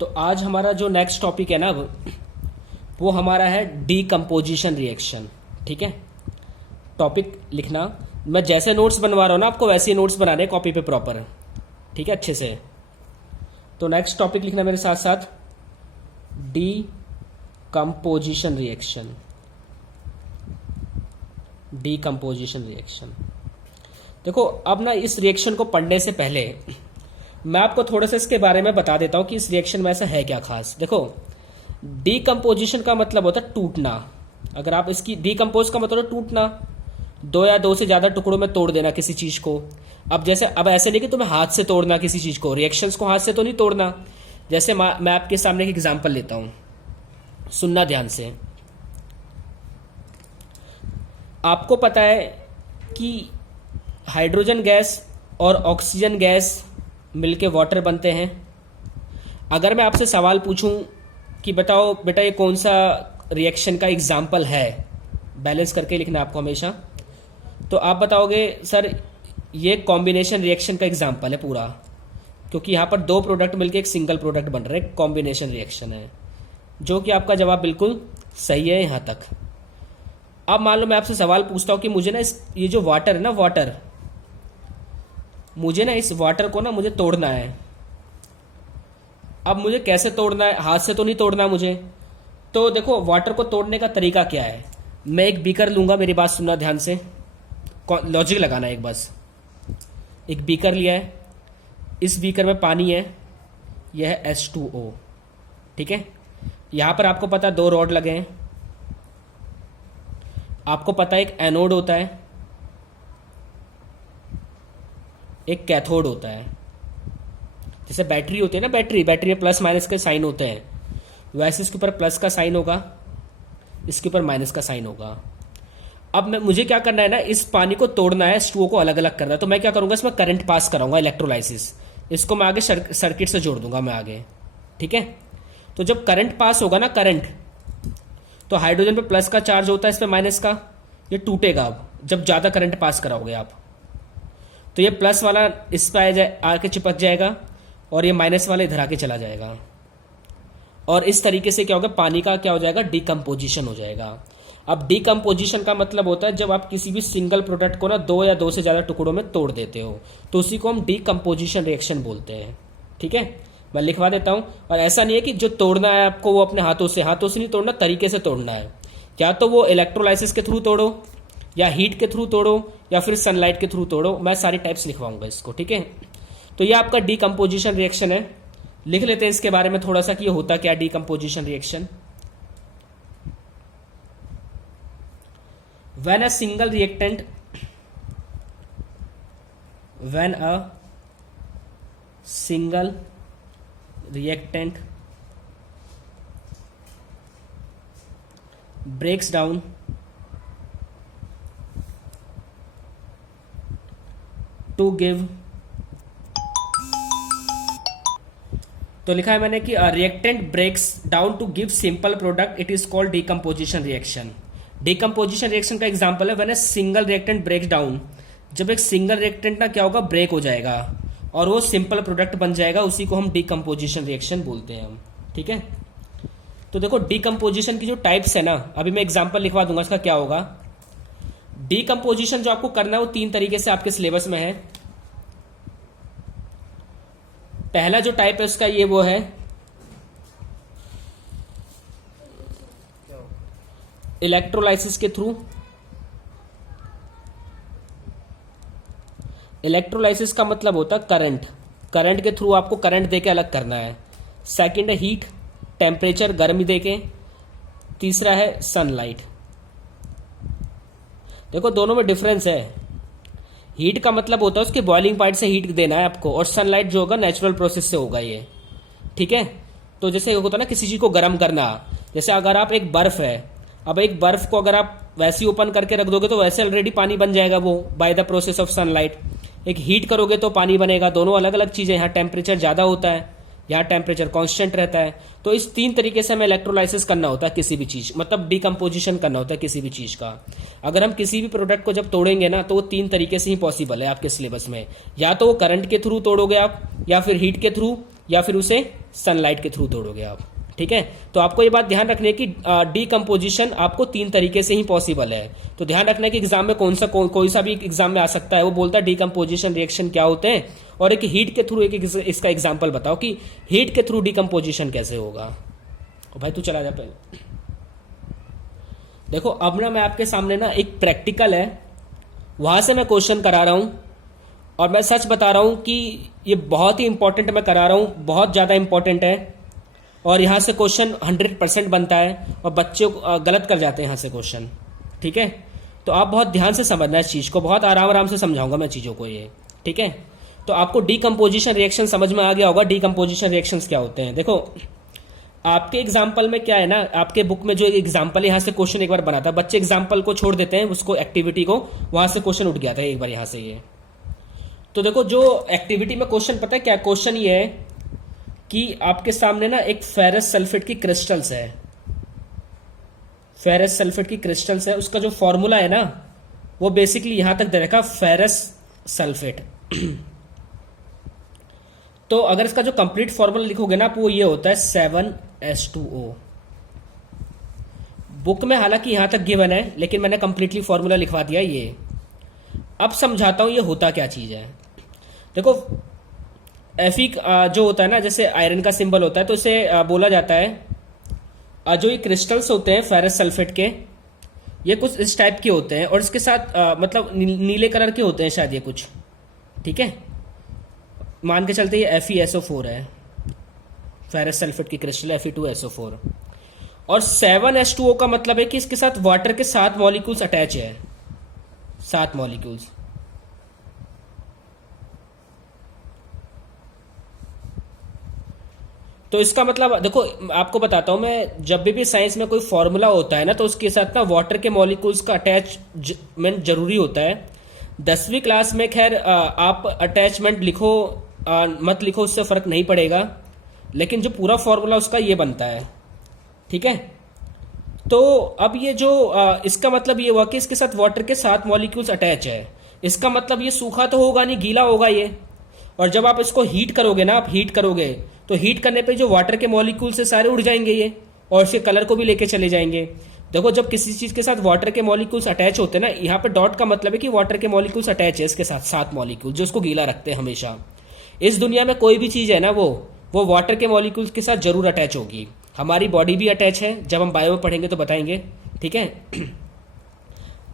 तो आज हमारा जो नेक्स्ट टॉपिक है ना वो हमारा है डीकम्पोजिशन रिएक्शन। ठीक है, टॉपिक लिखना मैं जैसे नोट्स बनवा रहा हूँ ना आपको वैसे ही नोट्स बनाने कॉपी पे प्रॉपर। ठीक है, अच्छे से। तो नेक्स्ट टॉपिक लिखना मेरे साथ साथ डीकम्पोजिशन रिएक्शन। Decomposition reaction. देखो अब ना इस रिएक्शन को पढ़ने से पहले मैं आपको थोड़ा सा इसके बारे में बता देता हूं कि इस रिएक्शन में ऐसा है क्या खास। देखो डीकम्पोजिशन का मतलब होता है टूटना। अगर आप इसकी डीकम्पोज का मतलब टूटना, दो या दो से ज्यादा टुकड़ों में तोड़ देना किसी चीज को। अब जैसे अब ऐसे नहीं कि तुम्हें हाथ से तोड़ना किसी चीज को, रिएक्शंस को हाथ से तो नहीं तोड़ना। जैसे मैं आपके सामने एक एग्जांपल लेता हूं, सुनना ध्यान से। आपको पता है कि हाइड्रोजन गैस और ऑक्सीजन गैस मिलके वाटर बनते हैं। अगर मैं आपसे सवाल पूछूं कि बताओ बेटा ये कौन सा रिएक्शन का एग्जाम्पल है, बैलेंस करके लिखना आपको हमेशा, तो आप बताओगे सर ये कॉम्बिनेशन रिएक्शन का एग्जाम्पल है पूरा, क्योंकि यहाँ पर दो प्रोडक्ट मिलके एक सिंगल प्रोडक्ट बन रहा है, कॉम्बिनेशन रिएक्शन है। जो कि आपका जवाब बिल्कुल सही है यहाँ तक। अब मान लो मैं आपसे सवाल पूछता हूँ कि मुझे ना ये जो वाटर है ना, वाटर, मुझे ना इस वाटर को ना मुझे तोड़ना है। अब मुझे कैसे तोड़ना है, हाथ से तो नहीं तोड़ना मुझे। तो देखो वाटर को तोड़ने का तरीका क्या है। मैं एक बीकर लूंगा, मेरी बात सुनना ध्यान से, लॉजिक लगाना एक बस। एक बीकर लिया है, इस बीकर में पानी है, यह है H2O। ठीक है, यहां पर आपको पता है दो रॉड लगे हैं। आपको पता है एक एनोड होता है, एक कैथोड होता है। जैसे बैटरी होती है ना, बैटरी में प्लस माइनस के साइन होते हैं, वैसे इसके ऊपर प्लस का साइन होगा, इसके ऊपर माइनस का साइन होगा। अब मुझे क्या करना है ना, इस पानी को तोड़ना है, H2O को अलग अलग करना है। तो मैं क्या करूंगा, इसमें करंट पास कराऊंगा, इलेक्ट्रोलाइसिस। इसको मैं आगे सर्किट से जोड़ दूंगा मैं आगे। ठीक है, तो जब करंट पास होगा ना, करंट, तो हाइड्रोजन पे प्लस का चार्ज होता है, इस पे माइनस का, ये टूटेगा अब जब ज्यादा करंट पास कराओगे आप। तो ये प्लस वाला इस पे आके चिपक जाएगा और ये माइनस वाला इधर आके चला जाएगा। और इस तरीके से क्या होगा, पानी का क्या हो जाएगा, डीकम्पोजिशन हो जाएगा। अब डीकम्पोजिशन का मतलब होता है जब आप किसी भी सिंगल प्रोडक्ट को ना दो या दो से ज्यादा टुकड़ों में तोड़ देते हो, तो उसी को हम डीकम्पोजिशन रिएक्शन बोलते हैं। ठीक है, मैं लिखवा देता हूं। और ऐसा नहीं है कि जो तोड़ना है आपको वो अपने हाथों से नहीं तोड़ना, तरीके से तोड़ना है। क्या तो वो इलेक्ट्रोलाइसिस के थ्रू तोड़ो, या हीट के थ्रू तोड़ो, या फिर सनलाइट के थ्रू तोड़ो। मैं सारी टाइप्स लिखवाऊंगा इसको। ठीक है, तो ये आपका डीकम्पोजिशन रिएक्शन है। लिख लेते हैं इसके बारे में थोड़ा सा कि ये होता क्या decomposition reaction. When a single reactant breaks down to give, तो लिखा है मैंने कि reactant breaks down to give simple product, it is called decomposition reaction. Decomposition reaction का एग्जांपल है when a single reactant breaks down, जब एक single reactant ना क्या होगा, ब्रेक हो जाएगा और वो सिंपल प्रोडक्ट बन जाएगा, उसी को हम डीकम्पोजिशन रिएक्शन बोलते हैं हम। ठीक है, तो देखो डीकम्पोजिशन की जो टाइप्स है ना, अभी मैं एग्जांपल लिखवा दूंगा इसका क्या होगा। डीकम्पोजिशन जो आपको करना है वो तीन तरीके से आपके सिलेबस में है। पहला जो टाइप है उसका ये वो है इलेक्ट्रोलाइसिस के थ्रू। इलेक्ट्रोलाइसिस का मतलब होता है करंट के थ्रू आपको करंट देके अलग करना है। सेकंड है हीट, टेम्परेचर गर्मी देके। तीसरा है सनलाइट। देखो दोनों में डिफरेंस है। हीट का मतलब होता है उसके बॉइलिंग पॉइंट से हीट देना है आपको, और सनलाइट जो होगा नेचुरल प्रोसेस से होगा ये। ठीक है, तो जैसे होता है ना किसी चीज को गर्म करना, जैसे अगर आप एक बर्फ है, अब एक बर्फ को अगर आप वैसे ही ओपन करके रख दोगे तो वैसे ऑलरेडी पानी बन जाएगा वो by the process of sunlight. एक हीट करोगे तो पानी बनेगा, दोनों अलग अलग चीजें। यहाँ टेम्परेचर ज्यादा होता है, यहाँ टेम्परेचर कांस्टेंट रहता है। तो इस 3 तरीके से हमें इलेक्ट्रोलाइसिस करना होता है किसी भी चीज, मतलब डिकम्पोजिशन करना होता है किसी भी चीज का। अगर हम किसी भी प्रोडक्ट को जब तोड़ेंगे ना तो वो 3 तरीके से ही पॉसिबल है आपके सिलेबस में। या तो वो करंट के थ्रू तोड़ोगे आप, या फिर हीट के थ्रू, या फिर उसे सनलाइट के थ्रू तोड़ोगे आप। ठीक है, तो आपको ये बात ध्यान रखनी है कि डीकम्पोजिशन आपको 3 तरीके से ही पॉसिबल है। तो ध्यान रखना है कि एग्जाम में कोई सा भी एग्जाम में आ सकता है, वो बोलता है डीकम्पोजिशन रिएक्शन क्या होते हैं, और एक हीट के थ्रू एक इसका एग्जाम्पल बताओ कि हीट के थ्रू डीकम्पोजिशन कैसे होगा। भाई तू चला जा पहले। देखो अब ना मैं आपके सामने ना एक प्रैक्टिकल है, वहां से मैं क्वेश्चन करा रहा हूं, और मैं सच बता रहा हूं कि ये बहुत ही इंपॉर्टेंट मैं करा रहा हूं, बहुत ज्यादा इंपॉर्टेंट है। और यहाँ से क्वेश्चन 100% बनता है, और बच्चे गलत कर जाते हैं यहाँ से क्वेश्चन। ठीक है, तो आप बहुत ध्यान से समझना है इस चीज को, बहुत आराम आराम से समझाऊंगा मैं चीजों को ये। ठीक है, तो आपको डीकम्पोजिशन रिएक्शन समझ में आ गया होगा। डीकम्पोजिशन रिएक्शंस क्या होते हैं, देखो आपके एग्जाम्पल में क्या है ना, आपके बुक में जो एग्जाम्पल है यहाँ से क्वेश्चन एक बार बना था, बच्चे एग्जाम्पल को छोड़ देते हैं, उसको एक्टिविटी को, वहां से क्वेश्चन उठ गया था एक बार यहाँ से ये। तो देखो जो एक्टिविटी में क्वेश्चन, पता है क्या क्वेश्चन ये है कि आपके सामने ना एक फेरस सल्फेट की क्रिस्टल्स है, फेरस सल्फेट की क्रिस्टल्स है, उसका जो फॉर्मूला है ना वो बेसिकली यहां तक दे रखा, फेरस सल्फेट। तो अगर इसका जो कंप्लीट फॉर्मूला लिखोगे ना वो ये होता है 7H2O। बुक में हालांकि यहां तक गिवन है, लेकिन मैंने कंप्लीटली फॉर्मूला लिखवा दिया ये। अब समझाता हूं ये होता क्या चीज है। देखो Fe जो होता है ना, जैसे आयरन का सिंबल होता है, तो इसे बोला जाता है, जो ये क्रिस्टल्स होते हैं फेरस सल्फेट के, ये कुछ इस टाइप के होते हैं, और इसके साथ मतलब नीले कलर के होते हैं शायद ये कुछ। ठीक है, मान के चलते ये FeSO4 है, फेरस सल्फेट की क्रिस्टल Fe2SO4। और 7H2O का मतलब है कि इसके साथ वाटर के 7 मॉलिक्यूल्स अटैच है, 7 मॉलिक्यूल्स। तो इसका मतलब देखो आपको बताता हूं मैं, जब भी साइंस में कोई फॉर्मूला होता है ना तो उसके साथ ना वाटर के मॉलिक्यूल्स का अटैचमेंट जरूरी होता है। 10वीं क्लास में खैर आप अटैचमेंट लिखो मत लिखो, उससे फर्क नहीं पड़ेगा, लेकिन जो पूरा फॉर्मूला उसका ये बनता है। ठीक है, तो अब ये जो इसका मतलब ये हुआ कि इसके साथ वाटर के 7 मॉलिक्यूल्स अटैच है। इसका मतलब ये सूखा तो होगा नहीं, गीला होगा ये। और जब आप इसको हीट करोगे ना, आप हीट करोगे तो हीट करने पे जो वाटर के मॉलिक्यूल से सारे उड़ जाएंगे ये, और इसके कलर को भी लेके चले जाएंगे। देखो जब किसी चीज के साथ वाटर के मॉलिक्यूल्स अटैच होते हैं ना, यहाँ पे डॉट का मतलब है कि वाटर के मॉलिक्यूल्स अटैच है इसके साथ, 7 मॉलिक्यूल जो उसको गीला रखते हैं हमेशा। इस दुनिया में कोई भी चीज है ना वो वाटर के मॉलिक्यूल्स के साथ जरूर अटैच होगी। हमारी बॉडी भी अटैच है, जब हम बायो में पढ़ेंगे तो बताएंगे। ठीक है,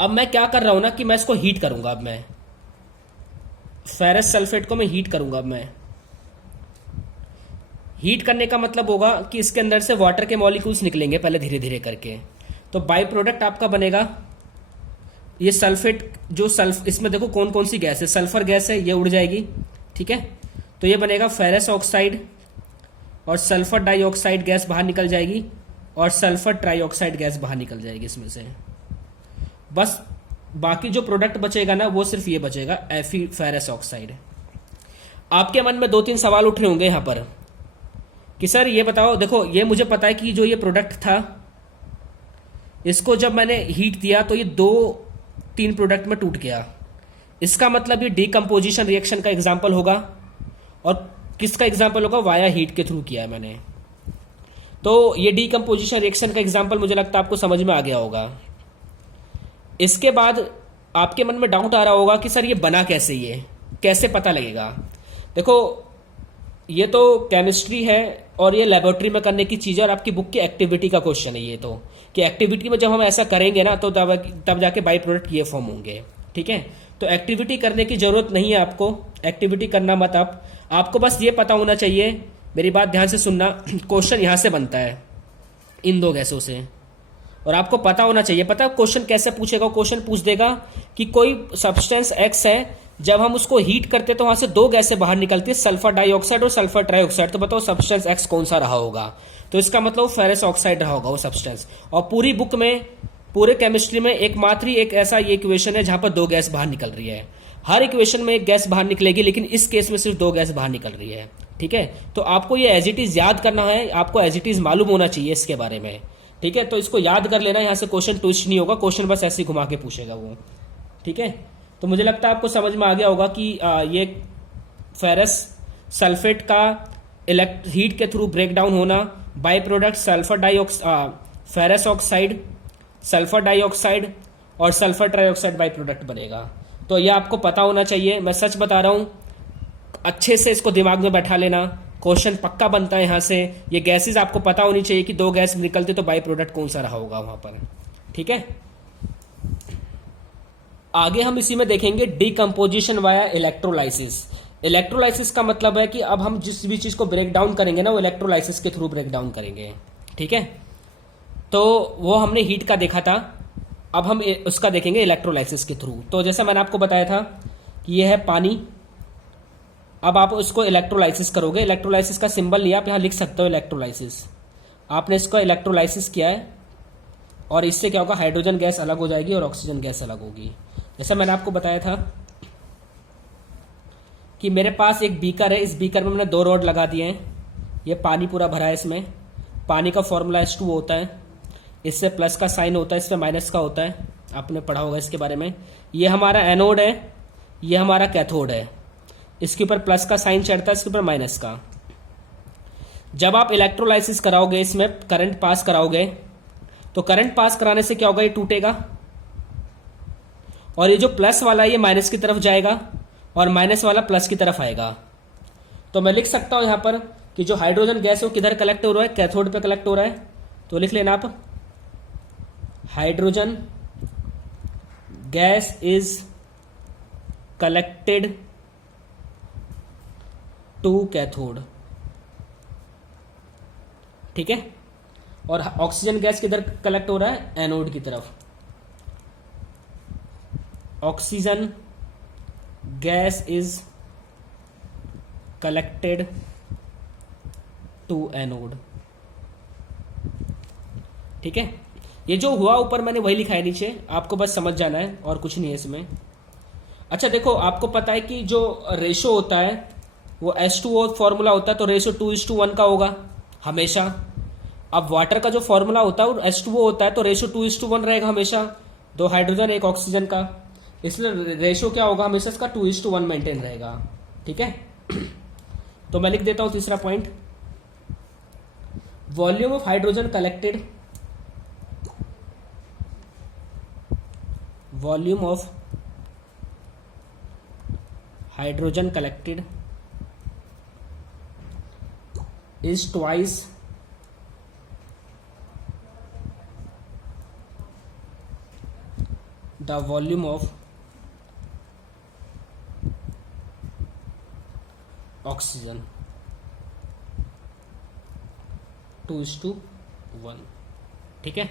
अब मैं क्या कर रहा हूं ना कि मैं इसको हीट करूंगा। अब मैं फेरस सल्फेट को मैं हीट करूंगा। अब मैं हीट करने का मतलब होगा कि इसके अंदर से वाटर के मॉलिक्यूल्स निकलेंगे पहले धीरे धीरे करके। तो बाई प्रोडक्ट आपका बनेगा ये सल्फेट, जो इसमें देखो कौन कौन सी गैस है, सल्फर गैस है, ये उड़ जाएगी। ठीक है, तो ये बनेगा फेरस ऑक्साइड, और सल्फर डाइऑक्साइड गैस बाहर निकल जाएगी, और सल्फर ट्राइऑक्साइड गैस बाहर निकल जाएगी इसमें से। बस बाकी जो प्रोडक्ट बचेगा ना वो सिर्फ ये बचेगा, Fe फेरस ऑक्साइड। आपके मन में 2-3 सवाल उठ रहे होंगे यहां पर कि सर ये बताओ, देखो ये मुझे पता है कि जो ये प्रोडक्ट था इसको जब मैंने हीट दिया तो ये 2-3 प्रोडक्ट में टूट गया, इसका मतलब ये डीकम्पोजिशन रिएक्शन का एग्जाम्पल होगा। और किसका एग्जाम्पल होगा, वाया हीट के थ्रू किया है मैंने। तो ये डीकम्पोजिशन रिएक्शन का एग्जाम्पल मुझे लगता है आपको समझ में आ गया होगा। इसके बाद आपके मन में डाउट आ रहा होगा कि सर ये बना कैसे, ये कैसे पता लगेगा। देखो ये तो केमिस्ट्री है और ये लेबोरेटरी में करने की चीज है, और आपकी बुक की एक्टिविटी का क्वेश्चन है ये, तो कि एक्टिविटी में जब हम ऐसा करेंगे ना तो तब जाके बाई प्रोडक्ट ये फॉर्म होंगे। ठीक है, तो एक्टिविटी करने की जरूरत नहीं है आपको, एक्टिविटी करना मत आपको बस ये पता होना चाहिए, मेरी बात ध्यान से सुनना, क्वेश्चन यहां से बनता है इन 2 गैसों से, और आपको पता होना चाहिए। पता है क्वेश्चन कैसे पूछेगा, क्वेश्चन पूछ देगा कि कोई सब्सटेंस एक्स है, जब हम उसको हीट करते तो वहां से 2 गैसें बाहर निकलती है, सल्फर डाइऑक्साइड और सल्फर ट्राइऑक्साइड। तो बताओ सब्सटेंस एक्स कौन सा रहा होगा, तो इसका मतलब फेरस ऑक्साइड रहा होगा वो सब्सटेंस। और पूरी बुक में, पूरे केमिस्ट्री में एकमात्र एक ऐसा ये इक्वेशन है जहां पर 2 गैस बाहर निकल रही है। हर इक्वेशन में एक गैस बाहर निकलेगी, लेकिन इस केस में सिर्फ 2 गैस बाहर निकल रही है। ठीक है, तो आपको ये एज इट इज याद करना है, आपको एज इट इज मालूम होना चाहिए इसके बारे में। ठीक है, तो इसको याद कर लेना, यहाँ से क्वेश्चन ट्विस्ट नहीं होगा, क्वेश्चन बस ऐसे ही घुमा के पूछेगा वो। ठीक है, तो मुझे लगता है आपको समझ में आ गया होगा कि ये फेरस सल्फेट का हीट के थ्रू ब्रेक डाउन होना, by product sulphur dioxide, ferrous oxide, sulphur dioxide और सल्फर ट्राइऑक्साइड बाई प्रोडक्ट बनेगा। तो ये आपको पता होना चाहिए, मैं सच बता रहा हूं, अच्छे से इसको दिमाग में बैठा लेना, क्वेश्चन पक्का बनता है यहाँ से। ये गैसेस आपको पता होनी चाहिए कि दो गैस निकलते तो बाई प्रोडक्ट कौन सा रहा होगा वहां पर। ठीक है, आगे हम इसी में देखेंगे डीकम्पोजिशन वाया इलेक्ट्रोलाइसिस। इलेक्ट्रोलाइसिस का मतलब है कि अब हम जिस भी चीज को ब्रेक डाउन करेंगे ना, वो इलेक्ट्रोलाइसिस के थ्रू ब्रेक डाउन करेंगे। ठीक है, तो वो हमने हीट का देखा था, अब हम उसका देखेंगे इलेक्ट्रोलाइसिस के थ्रू। तो जैसा मैंने आपको बताया था कि ये है पानी, अब आप उसको इलेक्ट्रोलाइसिस करोगे। इलेक्ट्रोलाइसिस का सिंबल लिया, आप यहां लिख सकते हो इलेक्ट्रोलाइसिस। आपने इसको इलेक्ट्रोलाइसिस किया है और इससे क्या होगा, हाइड्रोजन गैस अलग हो जाएगी और ऑक्सीजन गैस अलग होगी। जैसा मैंने आपको बताया था कि मेरे पास एक बीकर है, इस बीकर में मैंने दो रॉड लगा दिए हैं, ये पानी पूरा भरा है, इसमें पानी का फॉर्मूला H2O होता है, इससे प्लस का साइन होता है, इसमें माइनस का होता है, आपने पढ़ा होगा इसके बारे में। ये हमारा एनोड है, ये हमारा कैथोड है, इसके ऊपर प्लस का साइन चढ़ता है, इसके ऊपर माइनस का। जब आप इलेक्ट्रोलाइसिस कराओगे, इसमें करंट पास कराओगे, तो करंट पास कराने से क्या होगा, ये टूटेगा और ये जो प्लस वाला है ये माइनस की तरफ जाएगा और माइनस वाला प्लस की तरफ आएगा। तो मैं लिख सकता हूं यहां पर कि जो हाइड्रोजन गैस है वो किधर कलेक्ट हो रहा है, कैथोड पे कलेक्ट हो रहा है। तो लिख लेना आप, hydrogen gas is collected to cathode. ठीक है, और ऑक्सीजन गैस किधर कलेक्ट हो रहा है, एनोड की तरफ। Oxygen gas is collected to anode. ठीक है, ये जो हुआ ऊपर मैंने वही लिखा है नीचे, आपको बस समझ जाना है और कुछ नहीं है इसमें। अच्छा देखो, आपको पता है कि जो रेशो होता है वो H2O फॉर्मूला होता है, तो रेशो 2:1 का होगा हमेशा। अब वाटर का जो फॉर्मूला होता है वो H2O होता है, तो रेशो 2:1 रहेगा हमेशा, दो हाइड्रोजन एक ऑक्सीजन का, इसलिए रेशो क्या होगा, हमेशा इसका 2:1 मेंटेन रहेगा। ठीक है, तो मैं लिख देता हूं तीसरा point, volume of hydrogen collected, volume of hydrogen collected is twice the volume of oxygen, 2:1। ठीक है,